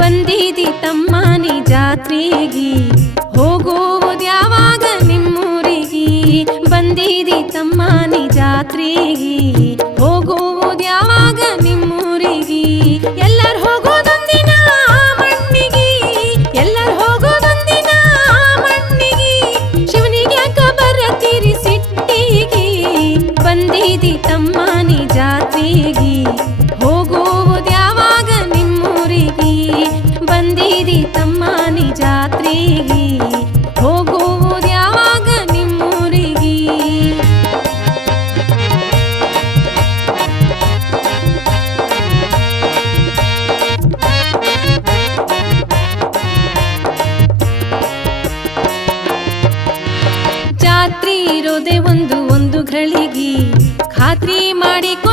ಬಂದಿದಿ ತಮ್ಮನಿ ಜಾತ್ರೆಗಿ ಹೋಗುವುದ್ಯಾವಾಗ ನಿಮ್ಮೂರಿಗಿ ಬಂದಿದಿ ತಮ್ಮನಿ ಜಾತ್ರೆಗಿ ಹೋಗುವುದ್ಯಾವಾಗ ನಿಮ್ಮೂರಿಗಿ ಎಲ್ಲರೂ ಹೋಗೋದೊಂದಿನ ಮಣ್ಣಿಗಿ ಎಲ್ಲರೂ ಹೋಗೋದೊಂದಿನ ಮಣ್ಣಿಗಿ ಶಿವನಿಗೆ ಯಾಕ ಬರತೀರಿ ಸಿಟ್ಟಿಗಿ ಬಂದಿದಿ ತಮ್ಮನಿ ಜಾತ್ರೆಗಿ ಹೋಗುವುದ್ಯಾವಾಗ ನಿಮ್ಮೂರಿಗಿ ಬಂದಿದಿ ತಮ್ಮನಿ ಜಾತ್ರೆಗಿ ಹೋಗುವುದ್ಯಾವಾಗ ನಿಮ್ಮೂರಿಗಿ ಜಾತ್ರೆ ಇರೋದೆ ಒಂದು ಘಳಿಗಿ ಖಾತ್ರಿ ಮಾಡಿಕೊ